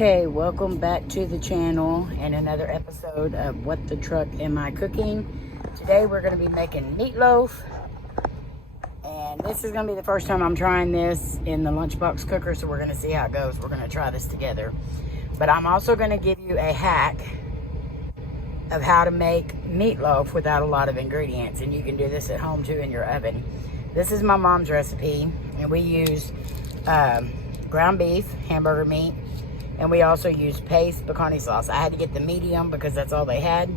Okay, welcome back to the channel and another episode of What the Truck Am I Cooking? Today we're going to be making meatloaf, and this is going to be the first time I'm trying this in the lunchbox cooker, so we're going to see how it goes. We're going to try this together, but I'm also going to give you a hack of how to make meatloaf without a lot of ingredients, and you can do this at home too in your oven. This is my mom's recipe, and we use ground beef, hamburger meat, and we also use paste pecani sauce. I had to get the medium because that's all they had.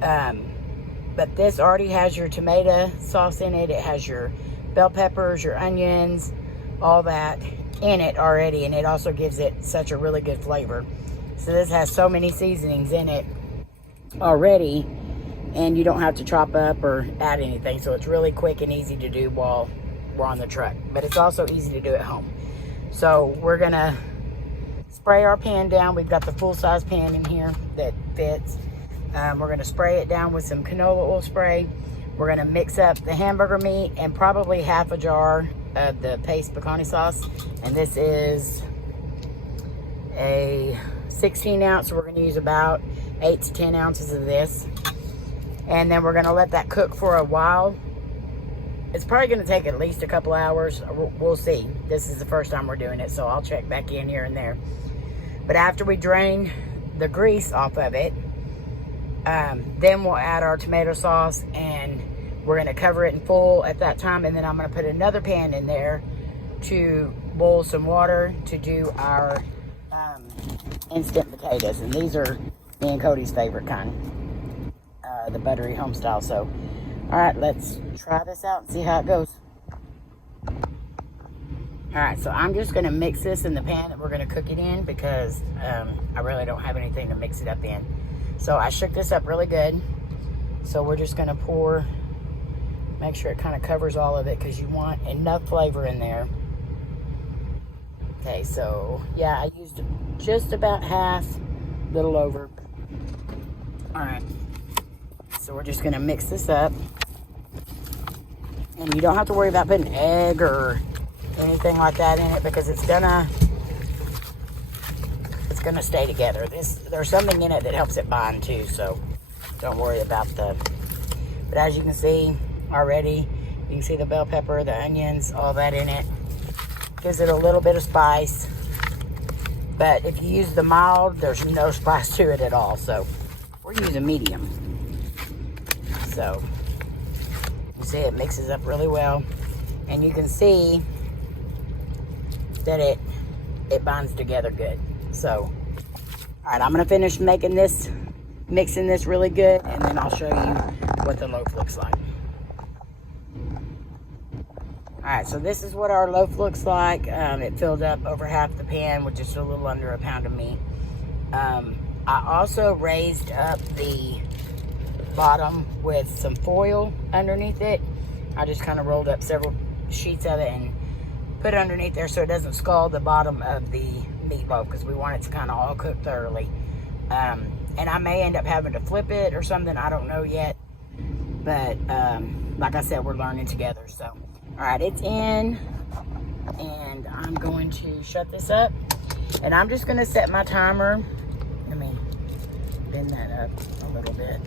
But this already has your tomato sauce in it. It has your bell peppers, your onions, all that in it already. And it also gives it such a really good flavor. So this has so many seasonings in it already. And you don't have to chop up or add anything. So it's really quick and easy to do while we're on the truck. But it's also easy to do at home. So we're going to spray our pan down. We've got the full-size pan in here that fits. We're going to spray it down with some canola oil spray. We're going to mix up the hamburger meat and probably half a jar of the paste pecani sauce. And this is a 16 ounce. So we're going to use about 8 to 10 ounces of this. And then we're going to let that cook for a while. It's probably going to take at least a couple hours. We'll see. This is the first time we're doing it, so I'll check back in here and there. But after we drain the grease off of it, then we'll add our tomato sauce, and we're going to cover it in full at that time. And then I'm going to put another pan in there to boil some water to do our instant potatoes. And these are me and Cody's favorite kind, the buttery home style. So, all right, let's try this out and see how it goes. All right, so I'm just going to mix this in the pan that we're going to cook it in because I really don't have anything to mix it up in. So I shook this up really good. So we're just going to pour, make sure it kind of covers all of it because you want enough flavor in there. Okay, so yeah, I used just about half, a little over. All right, so we're just going to mix this up. And you don't have to worry about putting egg or anything like that in it because it's gonna stay together. There's something in it that helps it bind too, so don't worry about but as you can see already, you can see the bell pepper, the onions, all that in it. Gives it a little bit of spice, but if you use the mild, there's no spice to it at all, so we're using medium. So you see it mixes up really well, and you can see that it binds together good. So, all right, I'm gonna finish mixing this really good, and then I'll show you what the loaf looks like. All right, so this is what our loaf looks like. It filled up over half the pan with just a little under a pound of meat. I also raised up the bottom with some foil underneath it. I just kind of rolled up several sheets of it and put it underneath there so it doesn't scald the bottom of the meatloaf because we want it to kind of all cook thoroughly. And I may end up having to flip it or something. I don't know yet. But like I said, we're learning together. So, all right, it's in. And I'm going to shut this up. And I'm just going to set my timer. Let me bend that up a little bit.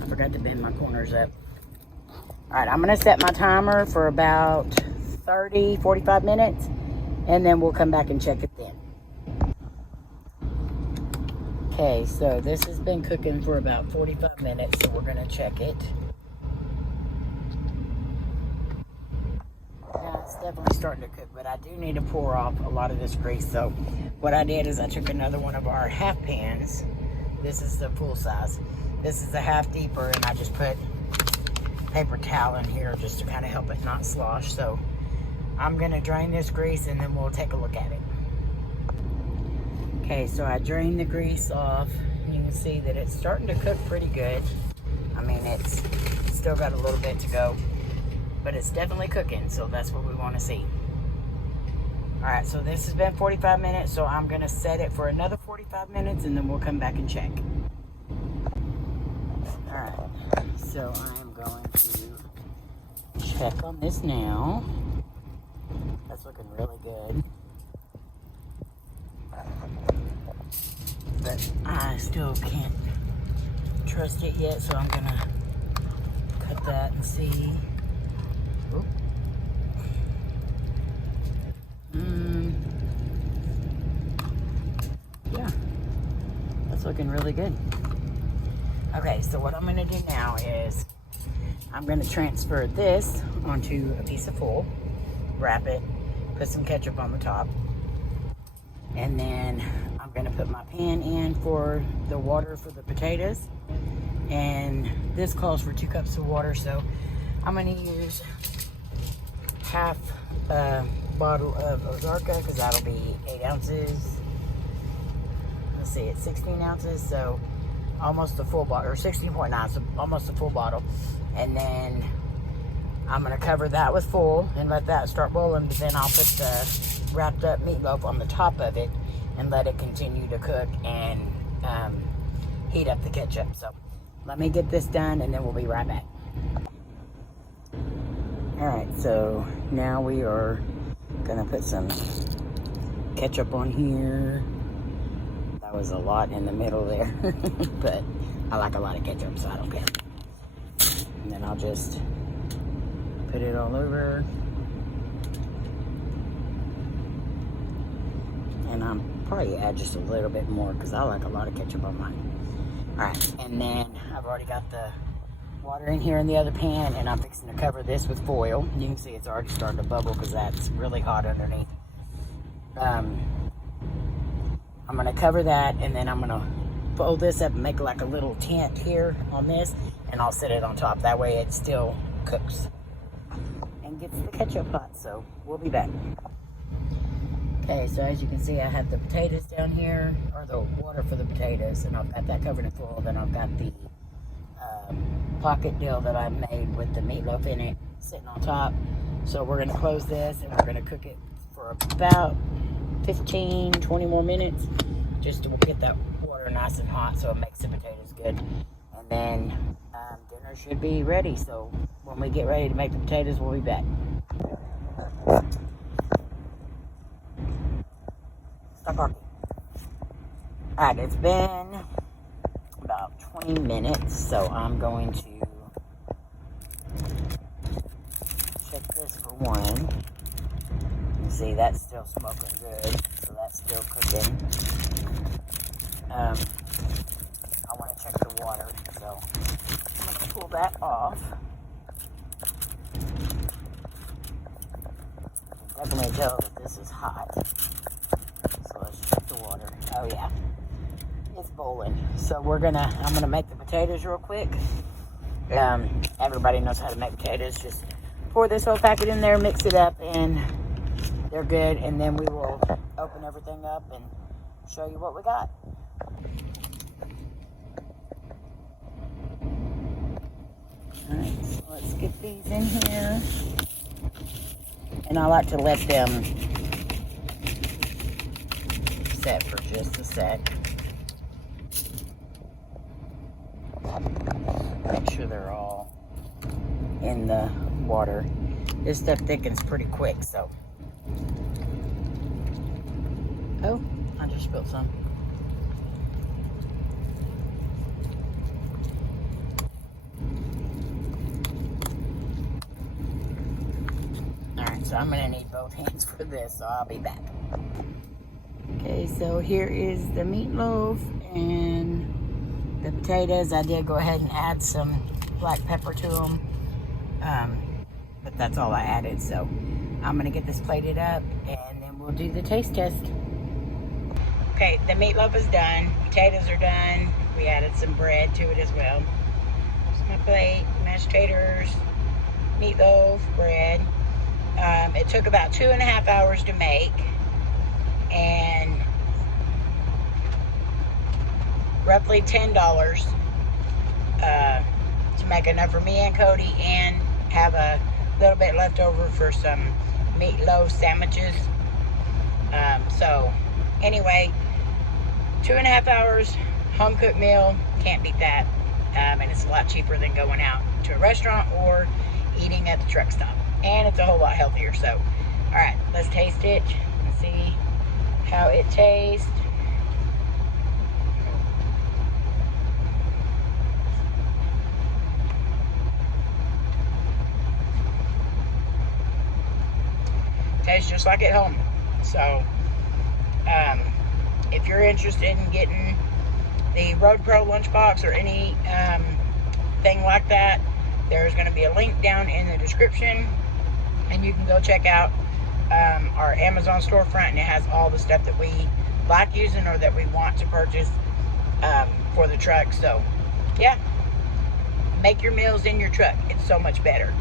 I forgot to bend my corners up. All right, I'm going to set my timer for about 45 minutes, and then we'll come back and check it then. Okay, so this has been cooking for about 45 minutes, so we're going to check it. Now, it's definitely starting to cook, but I do need to pour off a lot of this grease. So what I did is I took another one of our half pans. This is the full size. This is a half deeper, and I just put paper towel in here just to kind of help it not slosh. So I'm gonna drain this grease and then we'll take a look at it. Okay, so I drained the grease off. You can see that it's starting to cook pretty good. I mean, it's still got a little bit to go, but it's definitely cooking, so that's what we want to see. All right, so this has been 45 minutes, so I'm gonna set it for another 45 minutes and then we'll come back and check. All right, so I'm going to check on this now. That's looking really good. but I still can't trust it yet, so I'm gonna cut that and see. Oop. Yeah, that's looking really good. Okay, so what I'm gonna do now is I'm gonna transfer this onto a piece of foil, wrap it, put some ketchup on the top, and then I'm gonna put my pan in for the water for the potatoes. And this calls for 2 cups of water, so I'm gonna use half a bottle of Ozarka, because that'll be 8 ounces. Let's see, it's 16 ounces, so almost a full bottle, or 16.9, so almost a full bottle. And then I'm gonna cover that with foil and let that start boiling, but then I'll put the wrapped up meatloaf on the top of it and let it continue to cook and heat up the ketchup. So let me get this done and then we'll be right back. Alright, so now we are gonna put some ketchup on here. That was a lot in the middle there, but I like a lot of ketchup, so I don't care. And then I'll just put it all over. And I'm probably add just a little bit more because I like a lot of ketchup on mine. Alright, and then I've already got the water in here in the other pan, and I'm fixing to cover this with foil. You can see it's already starting to bubble because that's really hot underneath. I'm going to cover that, and then I'm going to fold this up and make like a little tent here on this, and I'll set it on top. That way it still cooks and gets the ketchup hot. So we'll be back. Okay, so as you can see, I have the potatoes down here, or the water for the potatoes, and I've got that covered in foil. Then I've got the pocket deal that I made with the meatloaf in it sitting on top. So we're going to close this, and we're going to cook it for about 15-20 more minutes, just to get that water nice and hot so it makes the potatoes good. And then dinner should be ready. So when we get ready to make the potatoes, we'll be back. Stop barking. Alright, it's been about 20 minutes, so I'm going to check this for one. You see, that's still smoking good, so that's still cooking. I want to check the water, so I'm going to pull that off. You can definitely tell that this is hot. So let's check the water. Oh yeah, it's boiling. So I'm gonna make the potatoes real quick. Everybody knows how to make potatoes. Just pour this whole packet in there, mix it up, and they're good. And then we will open everything up and show you what we got. Alright, so let's get these in here. And I like to let them set for just a sec. Make sure they're all in the water. This stuff thickens pretty quick, so. Oh, I just spilled some. Alright, so I'm gonna need both hands for this, so I'll be back. Okay, so here is the meatloaf and the potatoes. I did go ahead and add some black pepper to them, but that's all I added. So I'm going to get this plated up, and then we'll do the taste test. Okay, the meatloaf is done. Potatoes are done. We added some bread to it as well. Here's my plate, mashed taters, meatloaf, bread. It took about 2.5 hours to make. And roughly $10 to make enough for me and Cody, and have a little bit left over for some meatloaf sandwiches. So anyway, 2.5 hours, home cooked meal, can't beat that. And it's a lot cheaper than going out to a restaurant or eating at the truck stop, and it's a whole lot healthier. So all right, let's taste it and see how it tastes. It's just like at home. So, if you're interested in getting the Road Pro lunchbox or any thing like that, there's going to be a link down in the description, and you can go check out our Amazon storefront, and it has all the stuff that we like using or that we want to purchase for the truck. So, yeah, make your meals in your truck. It's so much better.